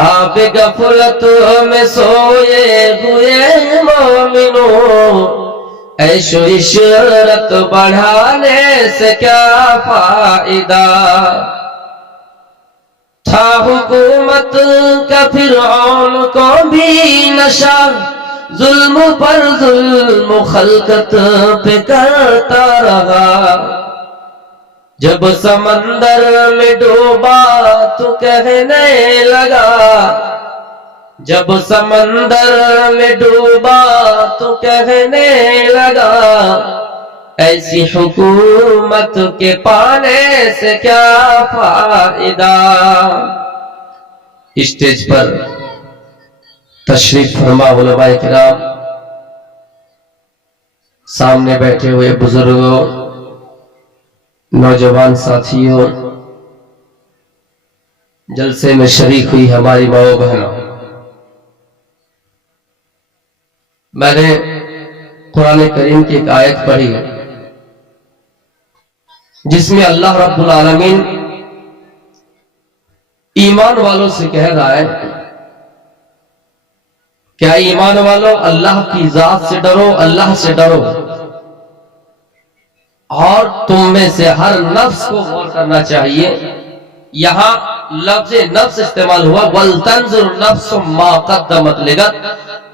خواب غفلت میں سوئے ہوئے مومنوں، عیش و عشرت بڑھانے سے کیا فائدہ؟ تھا حکومت کا فرعون کو بھی نشہ، ظلم پر ظلم خلقت پہ کرتا رہا۔ جب سمندر میں ڈوبا تو کہنے لگا، جب سمندر میں ڈوبا تو کہنے لگا، ایسی حکومت کے پانے سے کیا فائدہ؟ اسٹیج پر تشریف فرما علماء کرام، سامنے بیٹھے ہوئے بزرگوں، نوجوان ساتھیوں، جلسے میں شریک ہوئی ہماری ماؤں بہنوں، میں نے قرآن کریم کی ایک آیت پڑھی جس میں اللہ رب العالمین ایمان والوں سے کہہ رہا ہے، کیا ایمان والوں اللہ کی ذات سے ڈرو، اللہ سے ڈرو، اور تم میں سے ہر نفس کو غور کرنا چاہیے۔ یہاں لفظ نفس استعمال ہوا، وَلْتَنْظُرْ نَفْسٌ مَا قَدَّمَتْ لِغَدٍ،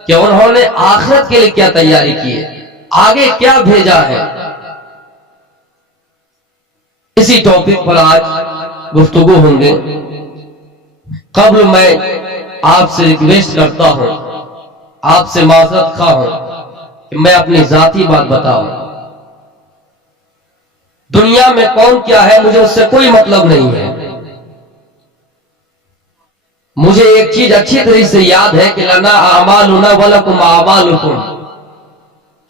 کہ انہوں نے آخرت کے لیے کیا تیاری کی ہے، آگے کیا بھیجا ہے۔ اسی ٹاپک پر آج گفتگو ہوں گے۔ قبل میں آپ سے ریکویسٹ کرتا ہوں، آپ سے معذرت خواہ ہوں کہ میں اپنی ذاتی بات بتاؤں۔ دنیا میں کون کیا ہے مجھے اس سے کوئی مطلب نہیں ہے۔ مجھے ایک چیز اچھی طرح سے یاد ہے کہ لنا اعمالنا ولکم اعمالکم،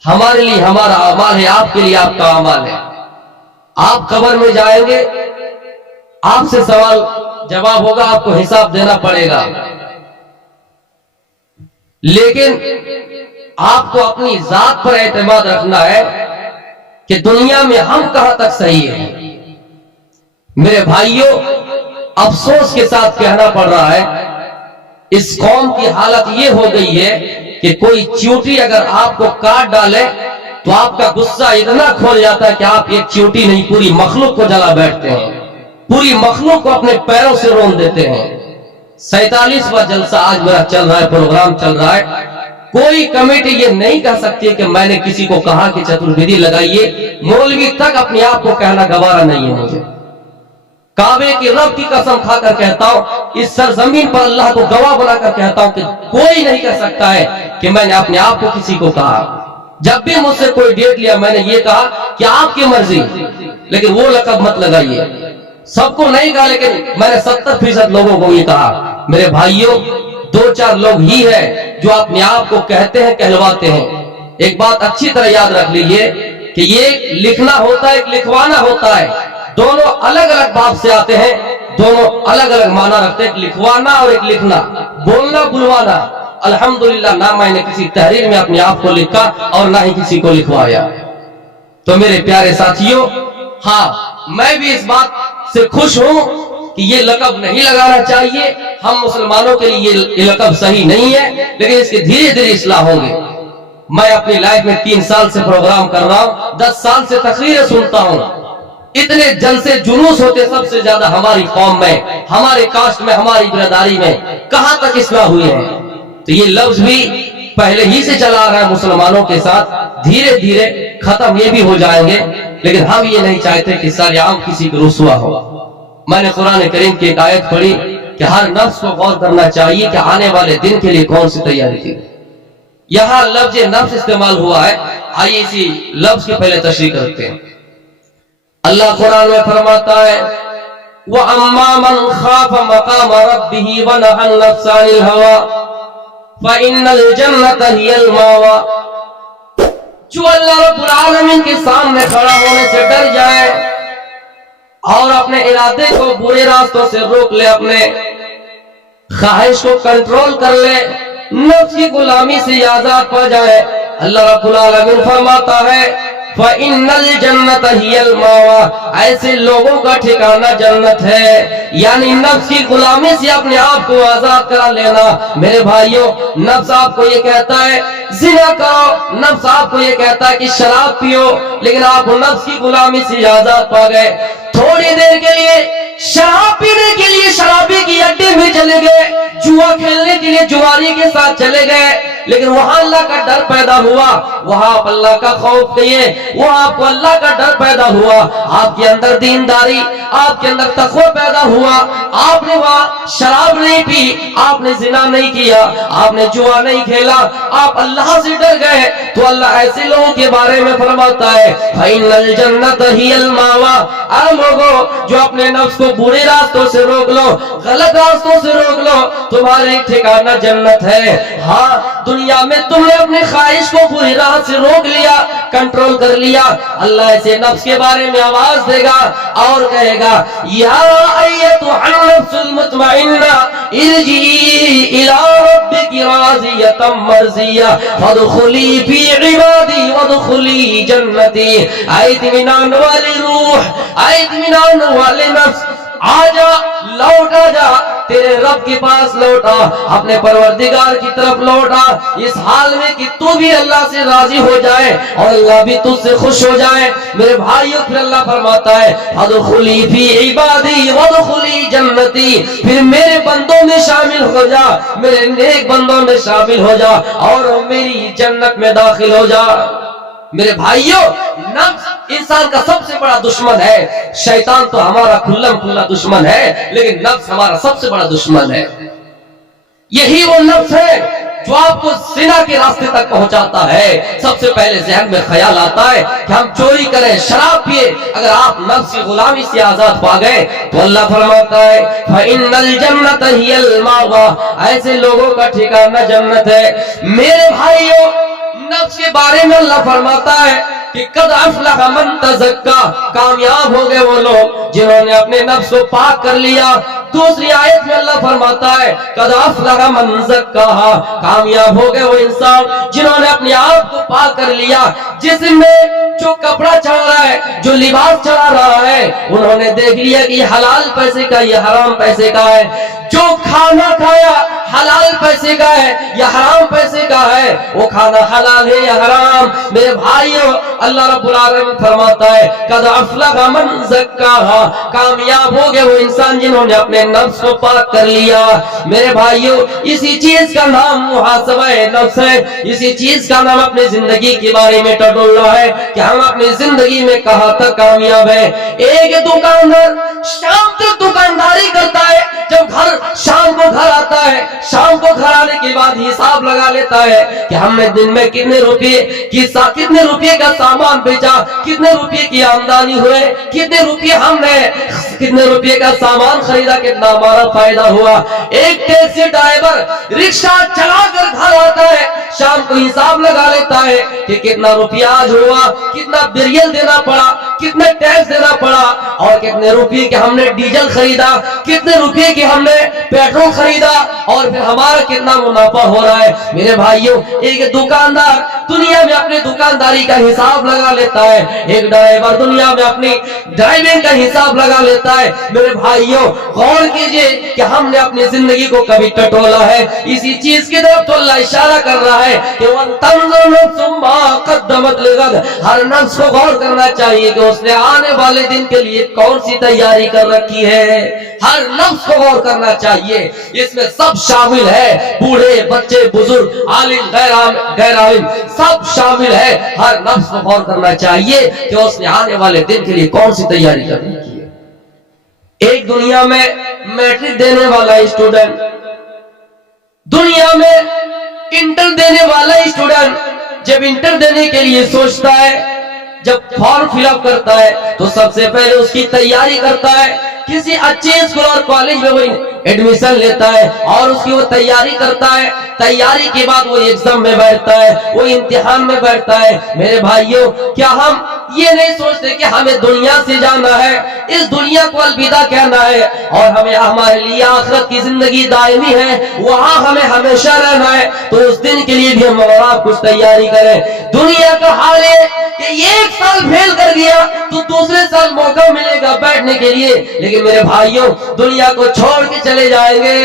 ہمارے لیے ہمارا اعمال ہے، آپ کے لیے آپ کا اعمال ہے۔ آپ قبر میں جائیں گے، آپ سے سوال جواب ہوگا، آپ کو حساب دینا پڑے گا، لیکن آپ کو اپنی ذات پر اعتماد رکھنا ہے کہ دنیا میں ہم کہاں تک صحیح ہیں۔ میرے بھائیوں، افسوس کے ساتھ کہنا پڑ رہا ہے، اس قوم کی حالت یہ ہو گئی ہے کہ کوئی چیونٹی اگر آپ کو کاٹ ڈالے تو آپ کا غصہ اتنا کھول جاتا ہے کہ آپ ایک چیونٹی نہیں پوری مخلوق کو جلا بیٹھتے ہیں، پوری مخلوق کو اپنے پیروں سے رون دیتے ہیں۔ 47واں جلسہ آج میرا چل رہا ہے، پروگرام چل رہا ہے۔ کوئی کمیٹی یہ نہیں کہہ سکتی کہ میں نے کسی کو کہا کہ چترویدی لگائیے، مولوی تک اپنے آپ کو کہنا گوارا نہیں ہے مجھے۔ کعبے کی رب کی قسم کھا کر کہتا ہوں، اس سرزمین پر اللہ کو گواہ بنا کر کہتا ہوں کہ کوئی نہیں کہہ سکتا ہے کہ میں نے اپنے آپ کو کسی کو کہا۔ جب بھی مجھ سے کوئی ڈیٹ لیا میں نے یہ کہا کہ آپ کی مرضی، لیکن وہ لقب مت لگائیے۔ سب کو نہیں کہا، لیکن میں نے 70% لوگوں کو یہ کہا۔ میرے بھائیوں، 2-4 لوگ ہی ہیں جو اپنے آپ کو کہتے ہیں، کہلواتے ہیں۔ ایک بات اچھی طرح یاد رکھ لیجئے کہ یہ لکھنا ہوتا ہے، ایک لکھوانا ہوتا ہے، دونوں الگ الگ باب سے آتے ہیں، دونوں الگ الگ معنی رکھتے ہیں، ایک لکھوانا اور ایک لکھنا، بولنا بلوانا۔ الحمدللہ نہ میں نے کسی تحریر میں اپنے آپ کو لکھا اور نہ ہی کسی کو لکھوایا۔ تو میرے پیارے ساتھیوں، ہاں میں بھی اس بات سے خوش ہوں کہ یہ لقب نہیں لگانا چاہیے، ہم مسلمانوں کے لیے یہ لقب صحیح نہیں ہے، لیکن اس کے دھیرے دھیرے اصلاح ہوں گے۔ میں اپنی لائف میں 3 سال سے پروگرام کر رہا ہوں، 10 سال سے تقریریں سنتا ہوں، اتنے جلسے جلوس ہوتے سب سے زیادہ ہماری قوم میں، ہمارے کاسٹ میں، ہماری برادری میں، کہاں تک اصلاح ہوئی ہے؟ تو یہ لفظ بھی پہلے ہی سے چلا آ رہا ہے مسلمانوں کے ساتھ، دھیرے دھیرے ختم یہ بھی ہو جائیں گے، لیکن ہم یہ نہیں چاہتے کہ سارے عام کسی کو رسوا ہو۔ میں نے قرآن کریم کی ایک آیت پڑھی کہ ہر نفس کو غور کرنا چاہیے کہ آنے والے دن کے لیے کون سی تیاری کی۔ یہاں لفظ نفس استعمال ہوا ہے، آئیے اسی لفظ کی پہلے تشریح کرتے ہیں۔ اللہ قرآن میں فرماتا ہے وَأَمَّا مَنْ خَافَ مَقَامَ رَبِّهِ وَنَهَى النَّفْسَ عَنِ الْهَوَىٰ فَإِنَّ الْجَنَّةَ هِيَ الْمَأْوَىٰ، جو اللہ رب العالمین کے سامنے کھڑا ہونے سے ڈر جائے اور اپنے ارادے کو برے راستوں سے روک لے، اپنے خواہش کو کنٹرول کر لے، نفس کی غلامی سے آزاد پا جائے، اللہ رب العالمین فرماتا ہے فَإِنَّ الْجَنَّةَ هِيَ الْمَأْوَىٰ، ایسے لوگوں کا ٹھکانہ جنت ہے۔ یعنی نفس کی غلامی سے اپنے آپ کو آزاد کرا لینا۔ میرے بھائیوں، نفس آپ کو یہ کہتا ہے زنا کرو، نفس آپ کو یہ کہتا ہے کہ شراب پیو، لیکن آپ نفس کی غلامی سے آزاد پا گئے۔ تھوڑی دیر کے لیے شراب پینے کے لیے شرابی کی اڈے میں چلے گئے، جوا کھیلنے کے لیے جواری کے ساتھ چلے گئے، لیکن وہاں اللہ کا ڈر پیدا ہوا، وہاں آپ اللہ کا خوف کیے، وہاں آپ کو اللہ کا ڈر پیدا ہوا، آپ کے اندر دینداری، آپ کے اندر تقوی پیدا ہوا، آپ نے وہاں شراب نہیں پی، آپ نے زنا نہیں کیا، آپ نے جوا نہیں کھیلا، آپ اللہ سے ڈر گئے، تو اللہ ایسے لوگوں کے بارے میں فرماتا ہے فَإِنَّ الْجَنَّةَ هِيَ الْمَأْوَىٰ، اے لوگوں جو اپنے نفس کو برے راستوں سے روک لو، غلط راستوں سے روک لو، تمہارے ٹھکانہ جنت ہے۔ ہاں دنیا میں تم نے اپنے خواہش کو بری راہ سے روک لیا، کنٹرول کر لیا، اللہ ایسے نفس کے بارے میں آواز دے گا اور کہے گا یا ایتھا النفس المطمئنہ ارجعی الی ربک راضیۃ مرضیہ فادخلی فی عبادی وادخلی جنتی۔ اے اطمینان والی روح، اے اطمینان والے نفس، آجا، لوٹا جا، تیرے رب کے پاس لوٹا، اپنے پروردگار کی طرف لوٹا، اس حال میں کہ تو بھی اللہ سے راضی ہو جائے اور اللہ بھی تجھ سے خوش ہو جائے۔ میرے بھائیوں، پھر اللہ فرماتا ہے ادخلی فی عبادی وادخلی جنتی، پھر میرے بندوں میں شامل ہو جا، میرے نیک بندوں میں شامل ہو جا اور میری جنت میں داخل ہو جا۔ میرے بھائیوں، نفس انسان کا سب سے بڑا دشمن ہے۔ شیطان تو ہمارا کھلم کھلا دشمن ہے، لیکن نفس ہمارا سب سے بڑا دشمن ہے۔ یہی وہ نفس ہے جو آپ کو زنا کے راستے تک پہنچاتا ہے۔ سب سے پہلے ذہن میں خیال آتا ہے کہ ہم چوری کریں، شراب پیے۔ اگر آپ نفس کی غلامی سے آزاد پا گئے تو اللہ فرماتا ہے فَإِنَّ الْجَنَّةَ هِيَ الْمَأْوَىٰ، ایسے لوگوں کا ٹھکانہ جنت ہے۔ میرے بھائیوں، نفس کے بارے میں اللہ فرماتا ہے کہ قد افلح من تزکا، کامیاب ہو گئے وہ لوگ جنہوں نے اپنے نفس کو پاک کر لیا۔ دوسری آیت میں اللہ فرماتا ہے قد افلح من زکاہا، کامیاب ہو گئے وہ انسان جنہوں نے اپنے آپ کو پاک کر لیا۔ جسم میں جو کپڑا چڑھ رہا ہے، جو لباس چڑھا رہا ہے، انہوں نے دیکھ لیا کہ یہ حلال پیسے کا، یہ حرام پیسے کا ہے۔ جو کھانا کھایا حلال پیسے کا ہے یا حرام پیسے کا ہے، وہ کھانا حلال ہے یا حرام۔ میرے بھائیوں، اللہ رب العالمین فرماتا ہے قد افلح من زکاہا، کامیاب ہو گئے وہ انسان جنہوں نے اپنے نفس کو پاک کر لیا۔ میرے بھائیوں، اسی چیز کا نام محاسبہ نفس ہے، اسی چیز کا نام اپنی زندگی کے بارے میں ٹٹولنا ہے کہ ہم اپنی زندگی میں کہاں تک کامیاب ہیں۔ ایک دکاندار شام تک دکانداری کرتا ہے، جب گھر شام کو گھر آتا ہے، شام کو گھر آنے کے بعد حساب لگا لیتا ہے کہ ہم نے دن میں کتنے روپے کا سامان بیچا، کتنے روپے کی آمدنی ہوئے، کتنے روپے کا سامان خریدا، کتنا ہمارا فائدہ ہوا۔ ایک ٹیکسی ڈرائیور رکشہ چلا کر گھر آتا ہے، شام کو حساب لگا لیتا ہے کہ کتنا روپیہ آج ہوا، کتنا بریل دینا پڑا، کتنا ٹیکس دینا پڑا، اور کتنے روپے کے ہم نے ڈیزل خریدا، کتنے روپے کے ہم نے پیٹرول خریدا، اور پھر ہمارا کتنا منافع ہو رہا ہے۔ میرے بھائیوں، ایک دکاندار دنیا میں اپنی دکانداری کا حساب لگا لیتا ہے، ایک ڈرائیور دنیا میں اپنی ڈرائیونگ کا حساب لگا لیتا ہے۔ میرے بھائیوں، غور کیجئے کہ ہم نے اپنی زندگی کو کبھی ٹٹولا ہے؟ اسی چیز کی طرف تو اللہ اشارہ کر رہا ہے کہ وَانْتَنْظُرْ نَفْسٌ مَا قَدَّمَتْ لِغَدٍ، ہر نفس کو غور کرنا چاہیے کہ اس نے آنے والے دن کے لیے کون سی تیاری کر رکھی ہے۔ ہر نفس کو غور کرنا چاہیے، اس میں سب شامل ہے، بوڑھے، بچے، بزرگ، عالم، غیر عالم، سب شامل ہے۔ ہر نفس کو غور کرنا چاہیے کہ اس نے آنے والے دن کے لیے کون سی تیاری کر رکھی ہے۔ ایک دنیا میں میٹرک دینے والا اسٹوڈنٹ، دنیا میں انٹر دینے والا اسٹوڈنٹ جب انٹر دینے کے لیے سوچتا ہے، جب فارم فل اپ کرتا ہے تو سب سے پہلے اس کی تیاری کرتا ہے، کسی اچھے اسکول اور کالج میں وہ ایڈمیشن لیتا ہے اور اس کی وہ تیاری کرتا ہے۔ تیاری کے بعد وہ ایگزام میں بیٹھتا ہے، وہ امتحان میں بیٹھتا ہے۔ میرے بھائیوں، کیا ہم یہ نہیں سوچتے کہ ہمیں دنیا سے جانا ہے، اس دنیا کو الوداع کہنا ہے، اور ہمیں ہمارے لیے آخرت کی زندگی دائمی ہے، وہاں ہمیں ہمیشہ رہنا ہے۔ تو اس دن کے لیے بھی ہم اور آپ کچھ تیاری کریں۔ دنیا کا حال ہے کہ ایک سال فیل کر گیا تو دوسرے سال موقع ملے گا بیٹھنے کے لیے، لیکن میرے بھائیوں دنیا کو چھوڑ کے چلے جائیں گے،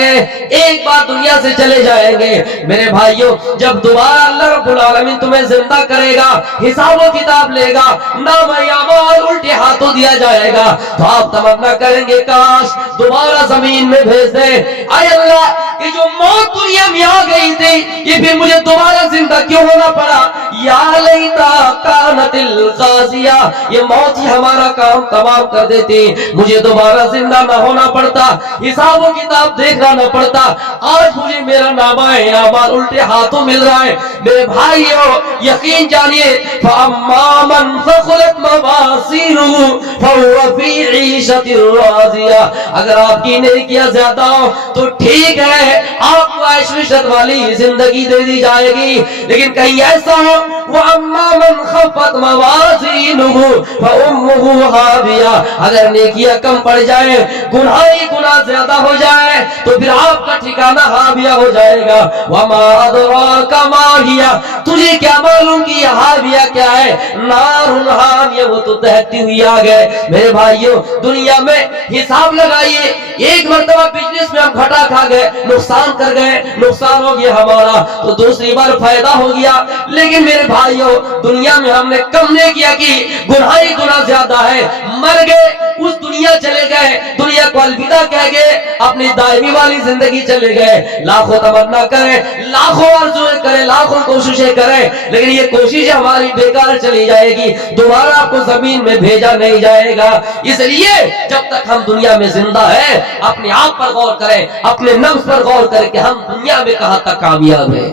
ایک بار دنیا سے چلے جائیں گے۔ میرے بھائیوں جب دوبارہ اللہ رب العالمین تمہیں زندہ کرے گا، حساب و کتاب لے گا، نام اعمال الٹے ہاتھوں دیا جائے گا، تو آپ تمنا کریں گے کاش دوبارہ زمین میں بھیج دے۔ اے اللہ یہ جو موت دنیا میں آ گئی تھی یہ پھر مجھے دوبارہ زندہ کیوں ہونا پڑا؟ یا لیتا کانت القاضیہ، یہ موت ہی ہمارا کام تمام کر دیتی، مجھے دوبارہ زندہ نہ ہونا پڑتا، حساب و کتاب دیکھنا نہ پڑتا، آج مجھے میرا نامہ اعمال الٹے ہاتھوں مل رہا ہے۔ میرے بھائیو یقین جانیے فَأَمَّا مَنْ ثَقُلَتْ مَوَازِينُهُ فَهُوَ فِي عِيشَةٍ رَاضِيَةٍ، اگر آپ کی نیکیاں زیادہ ہو تو ٹھیک ہے، آپ کو عیش و عشرت والی زندگی دے دی جائے گی، لیکن کہیں ایسا ہو وَأَمَّا مَنْ خَفَّتْ مَوَازِينُهُ فَأُمُّهُ هَاوِيَةٌ، اگر نیکیاں کم پڑ جائیں، گناہ ہی گناہ زیادہ ہو جائے تو پھر آپ کا ٹھکانہ ہاویہ ہو جائے گا۔ وَمَا أَدْرَاكَ مَا هِيَ، تجھے کیا معلوم کہ یہ ہاویہ کیا ہے؟ نارٌ حامیہ، وہ تو دہتی ہوئی آگ ہے۔ میرے بھائیوں دنیا میں حساب لگائیے، ایک مرتبہ بزنس میں ہم گھٹا کھا گئے، نقصان کر گئے، نقصان ہو گیا ہمارا، تو دوسری بار فائدہ ہو گیا، لیکن میرے بھائیوں دنیا میں ہم نے کم نہیں کیا کہ گناہ ہی گناہ زیادہ ہے، مر گئے اس دنیا چلے گئے، دنیا کو الوداع کہہ گئے، اپنی دائمی والی زندگی چلے گئے۔ لاکھوں تمنا کریں، لاکھوں آرزویں کریں، لاکھوں کوششیں کریں، لیکن یہ کوشش ہماری بیکار چلی جائے گی، دوبارہ آپ کو زمین میں بھیجا نہیں جائے گا۔ اس لیے جب تک ہم دنیا میں زندہ ہیں اپنے آپ پر غور کریں، اپنے نفس پر غور کریں کہ ہم دنیا میں کہاں تک کامیاب ہیں۔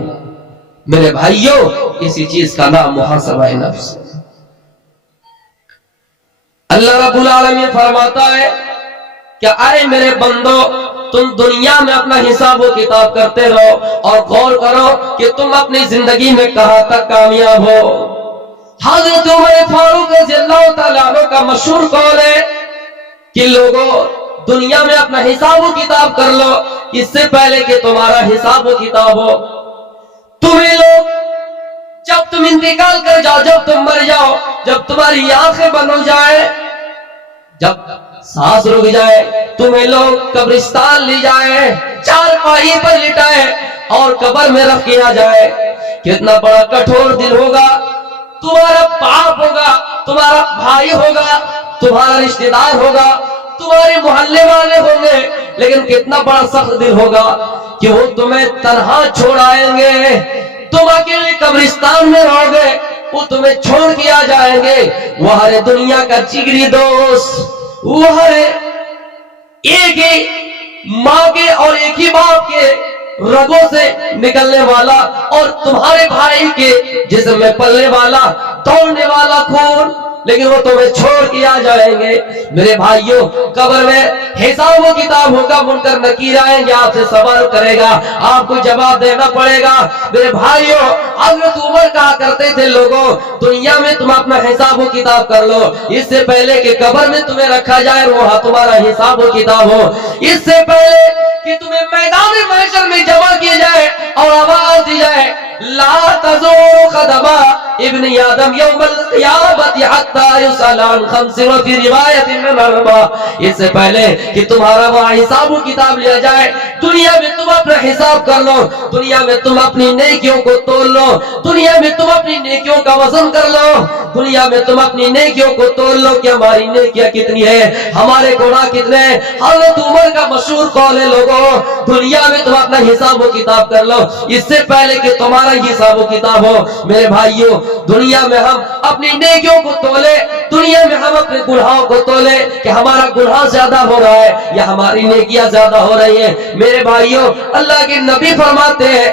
میرے بھائیوں اسی چیز کا نام محاسبہ نفس۔ اللہ رب العالمین فرماتا ہے کہ اے میرے بندو تم دنیا میں اپنا حساب و کتاب کرتے رہو اور غور کرو کہ تم اپنی زندگی میں کہاں تک کامیاب ہو۔ حضرت عمر فاروق رضی اللہ تعالیٰ عنہ کا مشہور قول ہے کہ لوگوں دنیا میں اپنا حساب و کتاب کر لو اس سے پہلے کہ تمہارا حساب و کتاب ہو۔ تمہیں لوگ جب تم انتقال کر جاؤ، جب تم مر جاؤ، جب تمہاری آنکھیں بند ہو جائے، جب سانس رک جائے، تمہیں لوگ قبرستان لے جائے، چارپائی پر لٹائے اور قبر میں رکھ کیا جائے، کتنا بڑا کٹھور دل ہوگا، تمہارا باپ ہوگا، تمہارا بھائی ہوگا، تمہارا رشتہ دار ہوگا، تمہارے محلے والے ہوں گے، لیکن کتنا بڑا سخت دل ہوگا کہ وہ تمہیں تنہا چھوڑ آئیں گے، تم اکیلے قبرستان میں رہو گے، وہ تمہیں چھوڑ کے آ جائیں گے۔ وہ ہر دنیا کا جگری دوست، وہ ہر ایک ہی ماں کے اور ایک ہی باپ کے رگوں سے نکلنے والا اور تمہارے بھائی کے جسم میں پلنے والا دوڑنے والا خون، لیکن وہ تمہیں چھوڑ کے آ جائیں گے۔ میرے بھائیوں قبر میں حساب و کتاب ہوگا، منکر نکیر آئیں گے، آپ سے سوال کرے گا، آپ کو جواب دینا پڑے گا۔ میرے بھائیوں حضرت عمر کہا کرتے تھے لوگوں دنیا میں تم اپنا حساب و کتاب کر لو اس سے پہلے کہ قبر میں تمہیں رکھا جائے اور وہاں تمہارا حساب و کتاب ہو، اس سے پہلے کہ تمہیں میدان محشر میں جمع کیا جائے اور آواز دی جائے لا تزور قدم ابن آدم یوم القیامت حتی یسأل عن خمس وفی روایت من اربع، اس سے پہلے کہ تمہارا وہاں حساب و کتاب لیا جائے دنیا میں تم اپنا حساب کر لو، دنیا میں تم اپنی نیکیوں کو تول لو، دنیا میں تم اپنی نیکیوں کا وزن کر لو، دنیا میں تم اپنی نیکیوں کو تول لو کہ ہماری نیکیاں کتنی ہے، ہمارے گناہ کتنے ہیں۔ حضرت عمر کا مشہور قول ہے لوگوں دنیا میں تم اپنا حساب و کتاب کر لو اس سے پہلے کہ تمہارا حساب و کتاب ہو۔ میرے بھائیوں دنیا میں ہم اپنی نیکیوں کو تولے، دنیا میں ہم اپنے گناہوں کو تولے کہ ہمارا گناہ زیادہ ہو رہا ہے یا ہماری نیکیاں زیادہ ہو رہی ہیں۔ میرے بھائیوں اللہ کے نبی فرماتے ہیں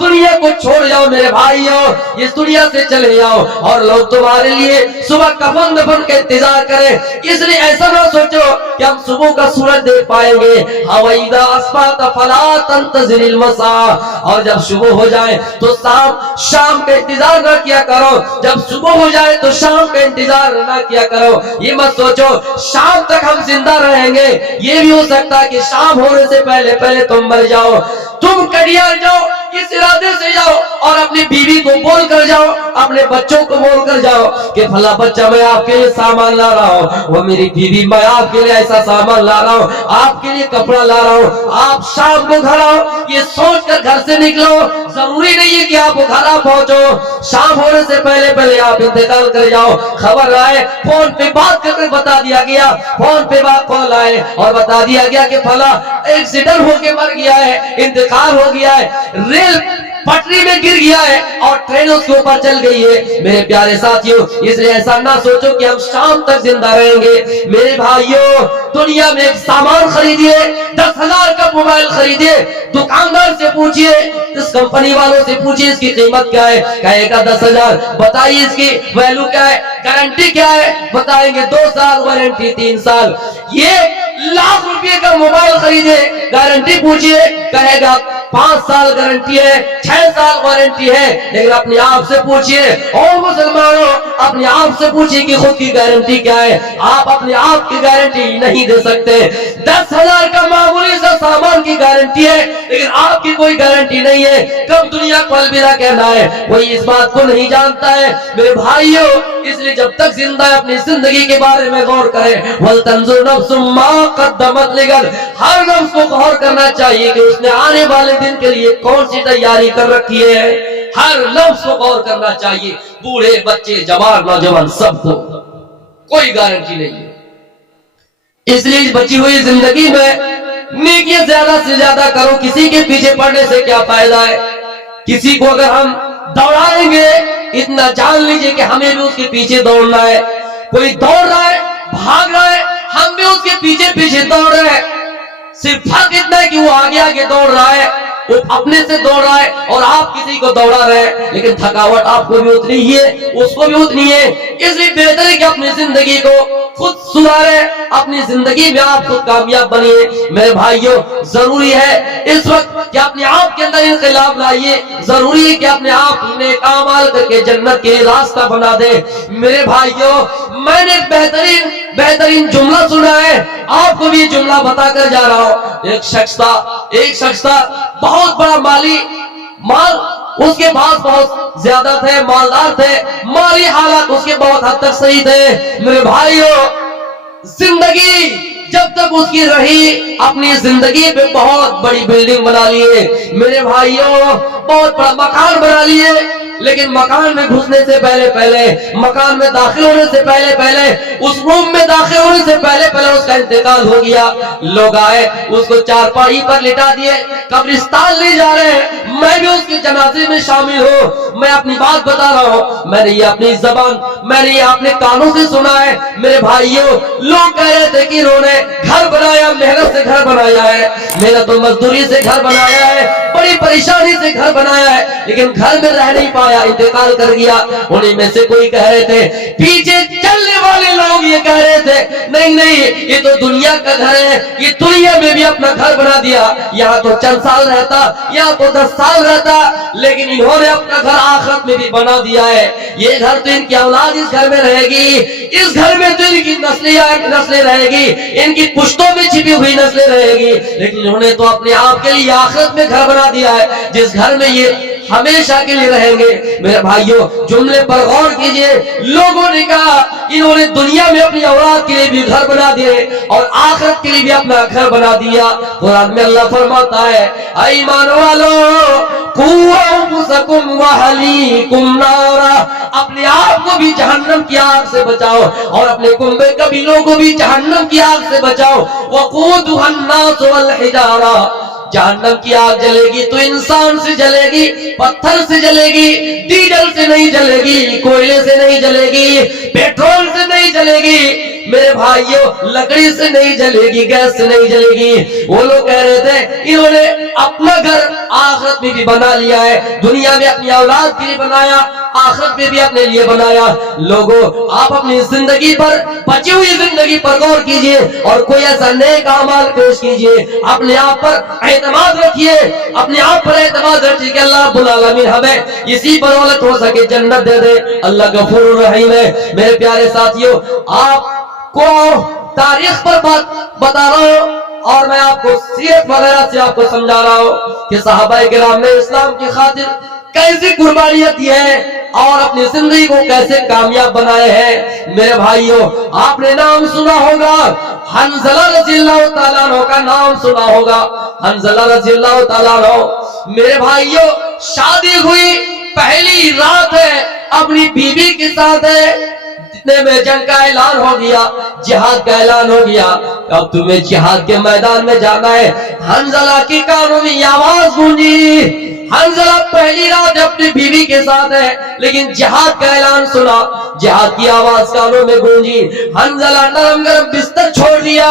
دنیا کو چھوڑ جاؤ میرے بھائیوں, اس دنیا سے چلے جاؤ اور لوگ تمہارے لیے صبح کفن دفن کا انتظار کریں. اس لیے ایسا نہ سوچو کہ ہم صبح کا سورج دیکھ پائیں گے. وَإِذَا أَصْبَحْتَ فَلَا تَنْتَظِرِ الْمَسَاءَ, اور جب صبح ہو جائے تو شام کا انتظار نہ کیا کرو. جب صبح ہو جائے تو شام کا انتظار نہ کیا کرو. یہ مت سوچو شام تک ہم زندہ رہیں گے, یہ بھی ہو سکتا ہے کہ شام ہونے سے پہلے تم مر جاؤ. تم کڑیار جاؤ, اس ارادے سے جاؤ اور اپنی بیوی کو بول کر جاؤ, اپنے بچوں کو بول کر جاؤ کہ فلاں بچہ میں آپ کے لیے سامان لا رہا ہوں, وہ میری بیوی میں آپ کے لیے ایسا سامان لا رہا ہوں, آپ کے لیے کپڑا لا رہا ہوں, آپ شام کو گھر آؤ. یہ سوچ کر گھر سے نکلو. ضروری نہیں ہے کہ آپ گھر آ پہنچو, شام ہونے سے پہلے آپ انتقال کر جاؤ. خبر آئے, فون پہ بات کر کے بتا دیا گیا, فون پہ بات کال آئے اور بتا دیا گیا کہ فلاں ایکسیڈنٹ ہو کے مر گیا ہے, انتقال ہو گیا ہے, ریل پٹری میں گر گیا ہے اور ٹرین اس کے اوپر چل گئی ہے. میرے پیارے ساتھیوں, اس لیے ایسا نہ سوچو کہ ہم شام تک زندہ رہیں گے. میرے بھائیوں, دنیا میں ایک سامان خریدیے, 10,000 کا موبائل خریدیے, دکاندار سے پوچھئے, اس کمپنی والوں سے پوچھئے اس کی قیمت کیا ہے, کہے گا 10,000. بتائیے اس کی ویلو کیا ہے, گارنٹی کیا ہے, بتائیں گے 2 سال وارنٹی, 3 سال. یہ لاکھ روپے کا موبائل خریدے, گارنٹی پوچھئے, کہے گا 5 سال گارنٹی ہے, 6 سال وارنٹی ہے. لیکن اپنے آپ سے پوچھئے, او مسلمانوں, اپنے آپ سے پوچھئے کہ خود کی گارنٹی کیا ہے. آپ اپنے آپ کی گارنٹی نہیں دے سکتے. 10,000 کا معمولی سا سامان کی گارنٹی ہے, لیکن آپ کی کوئی گارنٹی نہیں ہے. کب دنیا کو الوداع کہنا ہے, کوئی اس بات کو نہیں جانتا ہے. میرے بھائیوں, اس لیے جب تک زندہ ہے اپنی زندگی کے بارے میں غور کریں. وَلْتَنْظُرْ نَفْسٌ مَا قَدَّمَتْ لِغَدٍ, ہر نفس کو غور کرنا چاہیے کہ اس نے آنے والے دن کے لیے کون سی تیاری کر رکھی ہے. ہر نفس کو غور کرنا چاہیے, بوڑھے, بچے, جوان, نوجوان, سب کو. کوئی گارنٹی نہیں ہے. اس لیے اس بچی ہوئی زندگی میں نیکیاں زیادہ سے زیادہ کرو. کسی کے پیچھے پڑنے سے کیا فائدہ ہے. کسی کو اگر ہم دوڑائیں گے, اتنا جان لیجئے کہ ہمیں بھی اس کے پیچھے دوڑنا ہے. کوئی دوڑ رہا ہے, بھاگ رہا ہے, ہم بھی اس کے پیچھے دوڑ رہے ہیں. صرف فرق اتنا ہے کہ وہ آگے دوڑ رہا ہے, وہ اپنے سے دوڑ رہا ہے, اور آپ کسی کو دوڑا رہے ہیں, لیکن تھکاوٹ آپ کو بھی اتنی ہی ہے, اس کو بھی اتنی ہے. اس لیے بہتر ہے کہ اپنی زندگی کو خود سدھاریں, اپنی زندگی میں آپ خود کامیاب بنیے. میرے بھائیوں, ضروری ہے اس وقت کہ اپنے آپ کے اندر انقلاب لائیے. ضروری ہے کہ اپنے آپ نیک اعمال کر کے جنت کے راستہ بنا دے. میرے بھائیوں, میں نے ایک بہترین جملہ سنا ہے, آپ کو بھی یہ جملہ بتا کر جا رہا ہوں. ایک شخص تھا, بہت بڑا مال اس کے پاس بہت زیادہ تھے, مالدار تھے, مالی حالات اس کے بہت حد تک صحیح تھے. میرے بھائیوں, زندگی جب تک اس کی رہی, اپنی زندگی پہ بہت بڑی بلڈنگ بنا لیے. میرے بھائیوں, بہت بڑا مکان بنا لیے, لیکن مکان میں گھسنے سے پہلے, مکان میں داخل ہونے سے پہلے, اس روم میں داخل ہونے سے پہلے اس کا انتقال ہو گیا. لوگ آئے, اس کو چارپائی پر لٹا دیے, قبرستان لے جا رہے ہیں. میں بھی اس کے جنازے میں شامل ہوں. میں اپنی بات بتا رہا ہوں, میں نے یہ اپنی زبان, میں نے یہ اپنے کانوں سے سنا ہے. میرے بھائیوں, لوگ کہہ رہے تھے کہ انہوں نے گھر بنایا, محنت سے گھر بنایا ہے, محنت و مزدوری سے گھر بنایا ہے, بڑی پریشانی سے گھر بنایا ہے, لیکن گھر میں رہ نہیں پایا, انتقال کر گیا. انہیں میں سے کوئی کہہ رہے تھے, پیچھے چلنے والے لوگ یہ کہہ رہے تھے, نہیں, یہ تو دنیا کا گھر ہے, یہ دنیا میں بھی اپنا گھر بنا دیا, یہاں تو چند سال رہتا, یہاں تو 10 سال رہتا, لیکن انہوں نے اپنا گھر آخرت میں بھی بنا دیا ہے. یہ گھر تو ان کی اولاد اس گھر میں رہے گی, اس گھر میں تو ان کی نسلیں رہے گی, ان کی پشتوں میں چھپی ہوئی نسلیں رہے گی, لیکن انہوں نے تو اپنے آپ کے لیے آخرت میں گھر بنا دیا ہے, جس گھر میں یہ ہمیشہ کے لیے رہیں گے. میرے بھائیوں, جملے پر غور کیجئے. لوگوں نے کہا انہوں نے دنیا میں اپنی اولاد کے لیے بھی گھر بنا دیے اور آخرت کے لیے بھی اپنا گھر بنا دیا. قرآن میں اللہ فرماتا ہے, اے ایمان والو, قوا انفسکم واہلیکم نارا, اپنے آپ کو بھی جہنم کی آگ سے بچاؤ اور اپنے کنبے قبیلوں کو بھی جہنم کی آگ سے بچاؤ. وقودها الناس والحجارہ, جہنم کی آگ جلے گی تو انسان سے جلے گی, پتھر سے جلے گی, ڈیزل سے نہیں جلے گی, کوئلے سے نہیں جلے گی, پیٹرول سے نہیں جلے گی. میرے بھائیوں لکڑی سے نہیں جلے گی، گیس سے نہیں جلے گی۔ وہ لوگ کہہ رہے تھے انہوں نے اپنا گھر آخرت میں بھی بنا لیا ہے، دنیا میں اپنی اولاد کے لیے بنایا، آخرت میں بھی اپنے لیے بنایا۔ لوگوں آپ اپنی زندگی پر، بچی ہوئی زندگی پر غور کیجئے اور کوئی ایسا نیک اعمال پیش کیجئے، اپنے آپ پر اعتماد رکھیے، اپنے آپ پر اعتماد رکھیے کہ اللہ رب العالمین ہمیں اسی بدولت ہو سکے جنت دے دے۔ اللہ غفور الرحیم ہے۔ میرے پیارے ساتھیوں، آپ کو تاریخ پر بات بتا رہا ہوں اور میں آپ کو سیرت وغیرہ سے آپ کو سمجھا رہا ہوں کہ صحابہ کرام نے اسلام کی خاطر کیسی قربانیاں دی ہیں اور اپنی زندگی کو کیسے کامیاب بنائے ہیں۔ میرے بھائیوں، آپ نے نام سنا ہوگا، حنظلہ رضی اللہ تعالیٰ عنہ کا نام سنا ہوگا۔ حنظلہ رضی اللہ تعالیٰ عنہ، میرے بھائیوں، شادی ہوئی پہلی رات ہے، اپنی بیوی کے ساتھ ہے، جتنے میں جنگ کا اعلان ہو گیا، جہاد کا اعلان ہو گیا، اب تمہیں جہاد کے میدان میں جانا ہے۔ حنظلہ کی کانوں میں یہ آواز گونجی، حنظلہ پہلی رات اپنی بیوی کے ساتھ ہے لیکن جہاد کا اعلان سنا، جہاد کی آواز کانوں میں گونجی، حنظلہ نرم گرم بستر چھوڑ دیا۔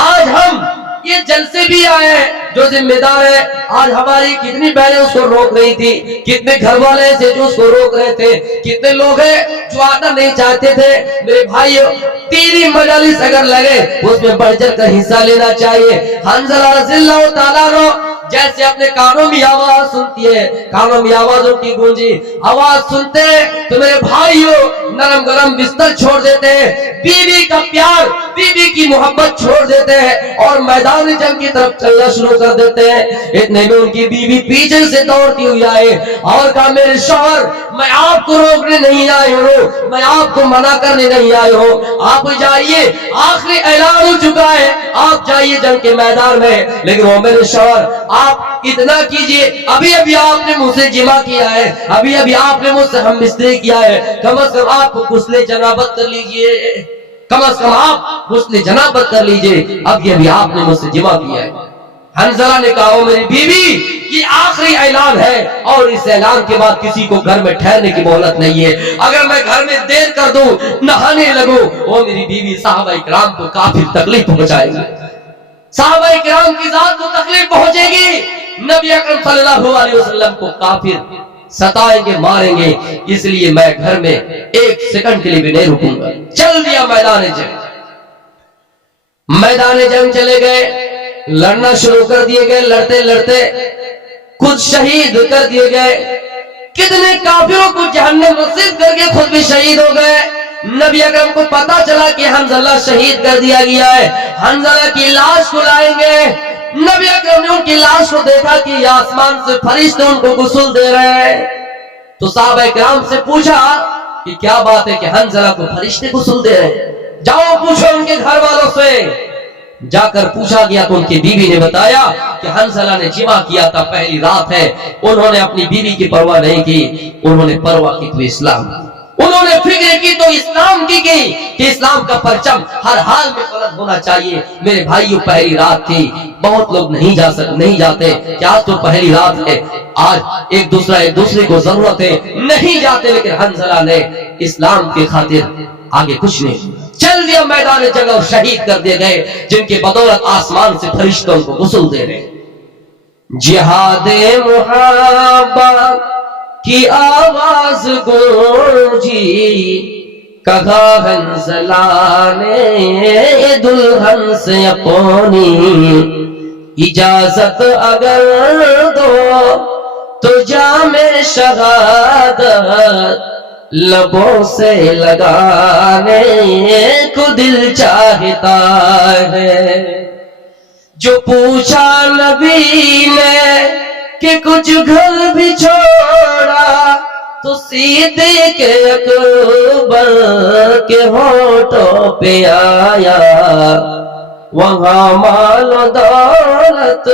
آج ہم یہ جلسے بھی آئے ہیں، جو ذمہ دار ہے، آج ہماری کتنی بہنیں اس کو روک رہی تھی، کتنے گھر والے سے جو اس کو روک رہے تھے، کتنے لوگ ہیں جو آنا نہیں چاہتے تھے۔ میرے بھائیوں، تیری مجالس اگر لگے اس میں بڑھ چڑھ کر حصہ لینا چاہیے۔ حنظلہ رضی اللہ تعالیٰ عنہ جیسے اپنے کانوں میں آواز سنتی ہے، کانوں میں آواز ان کی گونجی، آواز سنتے تو میرے بھائیوں نرم گرم بستر چھوڑ دیتے ہیں، بیوی کا پیار، بیوی کی محبت چھوڑ دیتے ہیں اور میدان جنگ کی طرف چلنا شروع کر دیتے ہیں۔ اتنے میں ان کی بیوی پیچھے سے دوڑتی ہوئی آئے اور کہا، میرے شوہر، میں آپ کو روکنے نہیں آئی ہوں، میں آپ کو منع کرنے نہیں آئی ہوں، آپ جائیے، آخری اعلان ہو چکا ہے، آپ جائیے جنگ کے میدان میں۔ لیکن وہ میرے شوہر، آپ اتنا کیجئے، ابھی ابھی آپ نے مجھ سے جمع کیا ہے، ابھی ابھی آپ نے مجھ سے ہم بستری کیا ہے، کم از کم آپ غسل جنابت کر لیجئے، کم از کم آپ غسل جنابت کر لیجئے، ابھی ابھی آپ نے مجھ سے جمع کیا ہے۔ حنظلہ نے کہا، او میری بیوی، یہ آخری اعلان ہے اور اس اعلان کے بعد کسی کو گھر میں ٹھہرنے کی مہلت نہیں ہے، اگر میں گھر میں دیر کر دوں، نہانے لگوں، او میری بیوی صحابہ کرام کو کافی تکلیف پہنچائے گی، صحابہ کرام کی ذات کو تکلیف پہنچے گی، نبی اکرم صلی اللہ علیہ وسلم کو کافر ستائیں گے، ماریں گے، اس لیے میں گھر میں ایک سیکنڈ کے لیے بھی نہیں رکوں گا۔ چل دیا میدان جنگ، میدان جنگ چلے گئے، لڑنا شروع کر دیے گئے، لڑتے لڑتے خود شہید کر دیے گئے، کتنے کافروں کو جہنم نصیب کر کے خود بھی شہید ہو گئے۔ نبی اکرم کو پتا چلا کہ حنظلہ شہید کر دیا گیا ہے، حنظلہ کی لاش کو لائیں گے۔ نبی اکرم نے ان کی لاش کو دیکھا کہ یہ آسمان سے فرشتے ان کو غسل دے رہے ہیں، تو صحابہ کرام سے پوچھا کہ کیا بات ہے کہ حنظلہ کو فرشتے غسل دے رہے ہیں؟ جاؤ پوچھو ان کے گھر والوں سے۔ جا کر پوچھا گیا تو ان کی بیوی نے بتایا کہ حنظلہ نے جمع کیا تھا، پہلی رات ہے، انہوں نے اپنی بیوی کی پرواہ نہیں کی، انہوں نے پرواہ کی تو اسلام، انہوں نے فکر کی تو اسلام کی کہ اسلام کا پرچم ہر حال میں بلند ہونا چاہیے۔ میرے بھائیوں، پہلی رات تھی، بہت لوگ نہیں جاتے کہ آج تو پہلی رات ہے، آج ایک دوسرے کو ضرورت ہے، نہیں جاتے، لیکن حنظلہ نے اسلام کی خاطر آگے کچھ نہیں، چل دیا میدان جنگ اور شہید کر دیے گئے، جن کی بدولت آسمان سے فرشتوں کو غسل دے رہے۔ جہاد محبت کی آواز گونجی، کہا حنظلہ نے دلہن سے اپنی، اجازت اگر دو تو جام شہادت لبوں سے لگانے کو دل چاہتا ہے۔ جو پوچھا نبی نے کہ کچھ گھر بھی چھوڑا، تو صدیق اکبر کے ہونٹوں پہ آیا، وہاں مال و دولت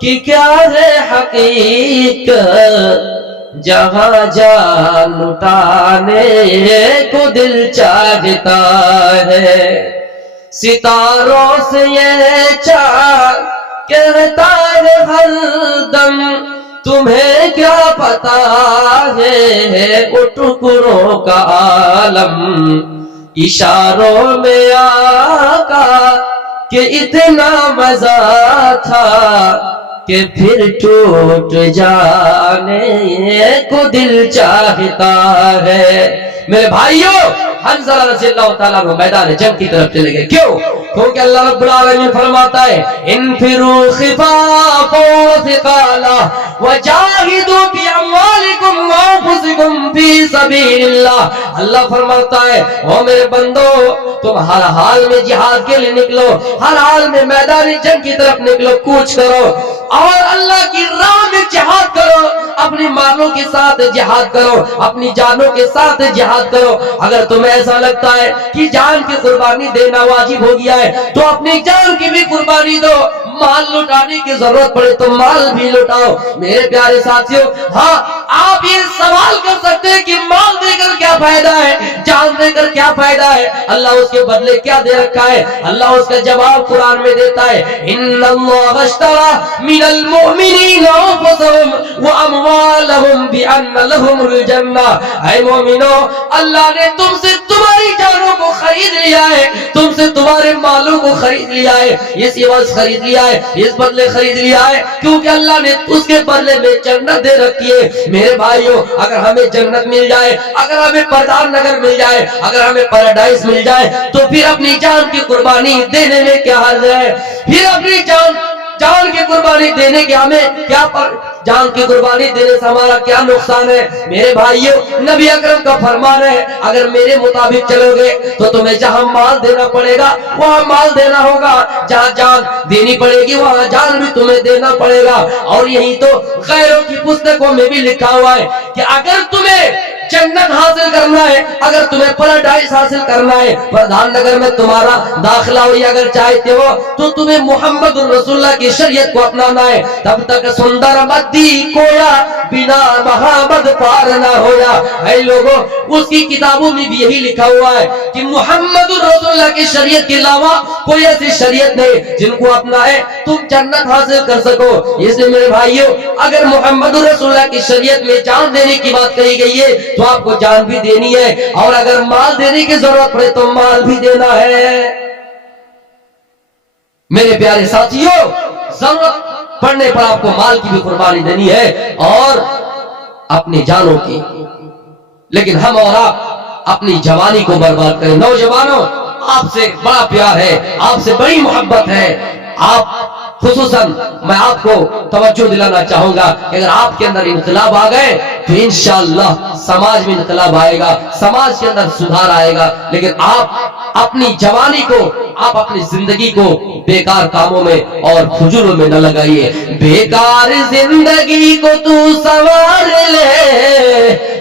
کی کیا ہے حقیقت، جہاں جان لٹانے کو دل چاہتا ہے۔ ستاروں سے یہ چاند کہتا ہے ہر دم، تمہیں کیا پتا ہے وہ ٹکڑوں کا عالم، اشاروں میں آقا کہ اتنا مزہ تھا کہ پھر ٹوٹ جانے کو دل چاہتا ہے۔ میرے بھائیوں، حنظلہ رضی اللہ تعالیٰ عنہ میدان جنگ کی طرف چلے گئے۔ کیوں؟ کیونکہ اللہ رب العالمین فرماتا ہے انفروا خفافا وثقالا وجاہدوا باموالکم وانفسکم فی سبیل اللہ۔ اللہ فرماتا ہے او میرے بندو، تم ہر حال میں جہاد کے لیے نکلو، ہر حال میں میدان جنگ کی طرف نکلو، کوچ کرو اور اللہ کی راہ میں جہاد کرو، اپنی مالوں کے ساتھ جہاد کرو، اپنی جانوں کے ساتھ جہاد کرو۔ اگر تمہیں ایسا لگتا ہے کہ جان کی قربانی دینا واجب ہو گیا ہے تو اپنی جان کی بھی قربانی دو، مال لٹانے کی ضرورت پڑے تو مال بھی لٹاؤ۔ میرے پیارے ساتھیوں، ہاں آپ یہ سوال کر سکتے ہیں کہ مال دے کر کیا فائدہ ہے، جان دے کر کیا فائدہ ہے، اللہ اس کے بدلے کیا دے رکھا ہے؟ اللہ اس کا جواب قرآن میں دیتا ہے ان اللہ اشتری من المؤمنین انفسهم واموالهم بان لهم الجنہ۔ اے مومنو، اللہ نے تم سے تمہاری جانوں کو خرید لیا ہے، تم سے تمہارے مالوں کو خرید لیا ہے، اس عوض خرید لیا ہے، اس بدلے خرید لیا ہے، کیونکہ اللہ نے اس کے بدلے میں جنت دے رکھی ہے۔ میرے بھائیوں، اگر ہمیں جنت مل جائے، اگر ہمیں پردان نگر مل جائے، اگر ہمیں پیراڈائز مل جائے تو پھر اپنی جان کی قربانی دینے میں کیا حرج ہے؟ پھر اپنی جان کی قربانی دینے کے ہمیں کیا جان کی قربانی دینے سے ہمارا کیا نقصان ہے؟ میرے بھائیوں، نبی اکرم کا فرمان ہے اگر میرے مطابق چلو گے تو تمہیں جہاں مال دینا پڑے گا وہاں مال دینا ہوگا، جہاں جان دینی پڑے گی وہاں جان بھی تمہیں دینا پڑے گا۔ اور یہی تو غیروں کی پستکوں میں بھی لکھا ہوا ہے کہ اگر تمہیں جنت حاصل کرنا ہے، اگر تمہیں پیراڈائز حاصل کرنا ہے، پردھان نگر میں تمہارا داخلہ ہوئی اگر چاہتے ہو تو تمہیں محمد رسول اللہ کی شریعت کو اپنانا ہے۔ تب تک سندر مدی کویا بنا محمد پار نہ ہویا۔ اے لوگوں، اس کی کتابوں میں بھی یہی لکھا ہوا ہے کہ محمد رسول اللہ کی شریعت کے علاوہ کوئی ایسی شریعت نہیں جن کو اپنائے تم جنت حاصل کر سکو۔ اس لیے میرے بھائیوں، اگر محمد رسول اللہ کی شریعت میں جان دینے کی بات کہی گئی ہے تو آپ کو جان بھی دینی ہے، اور اگر مال دینے کی ضرورت پڑے تو مال بھی دینا ہے۔ میرے پیارے ساتھیوں، ضرورت پڑنے پر آپ کو مال کی بھی قربانی دینی ہے اور اپنی جانوں کی۔ لیکن ہم اور آپ اپنی جوانی کو برباد کریں۔ نوجوانوں، آپ سے بڑا پیار ہے، آپ سے بڑی محبت ہے۔ آپ خصوصاً میں آپ کو توجہ دلانا چاہوں گا کہ اگر آپ کے اندر انقلاب آ گئے تو انشاءاللہ سماج میں انقلاب آئے گا، سماج کے اندر سدھار آئے گا۔ لیکن آپ اپنی جوانی کو، آپ اپنی زندگی کو بیکار کاموں میں اور فجوروں میں نہ لگائیے۔ بیکار زندگی کو تو سوار لے،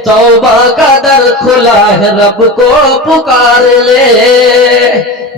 توبہ کا در کھلا ہے رب کو پکار لے۔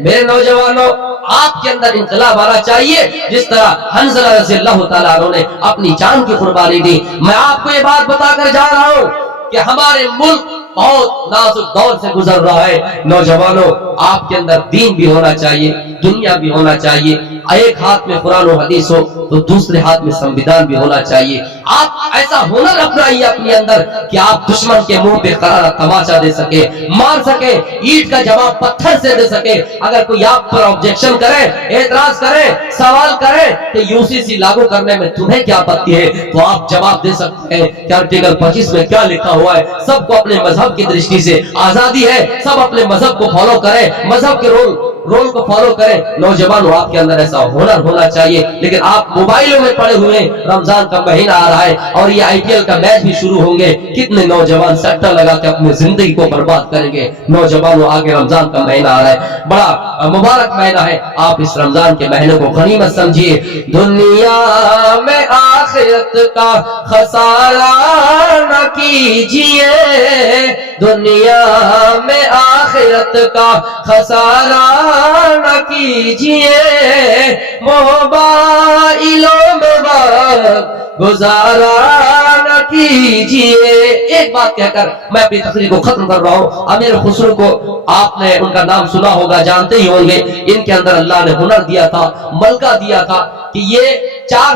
میرے نوجوانوں، آپ کے اندر انقلاب آنا چاہیے جس طرح حنظلہ رضی اللہ تعالیٰ عنہ نے اپنی جان کی قربانی دی۔ میں آپ کو یہ بات بتا کر جا رہا ہوں کہ ہمارے ملک بہت نازک دور سے گزر رہا ہے۔ نوجوانوں، آپ کے اندر دین بھی ہونا چاہیے، دنیا بھی ہونا چاہیے۔ ایک ہاتھ میں قرآن و حدیث ہو تو دوسرے ہاتھ میں سنویدھان بھی ہونا چاہیے۔ آپ ایسا ہنر اپنائیے اپنے اندر کہ آپ دشمن کے منہ پہ قرارا تماچا دے سکے، مار سکے، اینٹ کا جواب پتھر سے دے سکے۔ اگر کوئی آپ پر آبجیکشن کرے، اعتراض کرے، سوال کرے کہ UCC لاگو کرنے میں تمہیں کیا آپتی ہے، تو آپ جواب دے سکتے ہیں کہ آرٹیکل 25 میں کیا لکھا ہوا ہے۔ سب کو اپنے مذہب کی درشٹی سے آزادی ہے، سب اپنے مذہب کو فالو کریں، مذہب کے رول کو فالو کریں۔ نوجوانوں، آپ کے اندر ایسا ہنر ہونا چاہیے۔ لیکن آپ موبائلوں میں پڑے ہوئے، رمضان کا مہینہ آ رہا ہے اور یہ IPL کا میچ بھی شروع ہوں گے، کتنے نوجوان سٹا لگا کے اپنی زندگی کو برباد کریں گے۔ نوجوانوں، آگے رمضان کا مہینہ آ رہا ہے، بڑا مبارک مہینہ ہے، آپ اس رمضان کے مہینے کو غنیمت سمجھیے۔ دنیا میں آخرت کا خسارہ نہ کیجیے، دنیا میں آخرت کا خسارہ نہ کیجیے، موبائلوں میں وقت گزارا نہ کیجیے۔ ایک بات کہہ کر میں اپنی تقریر کو ختم کر رہا ہوں۔ امیر خسرو کو آپ نے ان کا نام سنا ہوگا، جانتے ہی ہوں گے۔ ان کے اندر اللہ نے ہنر دیا تھا، ملکہ دیا تھا کہ یہ 4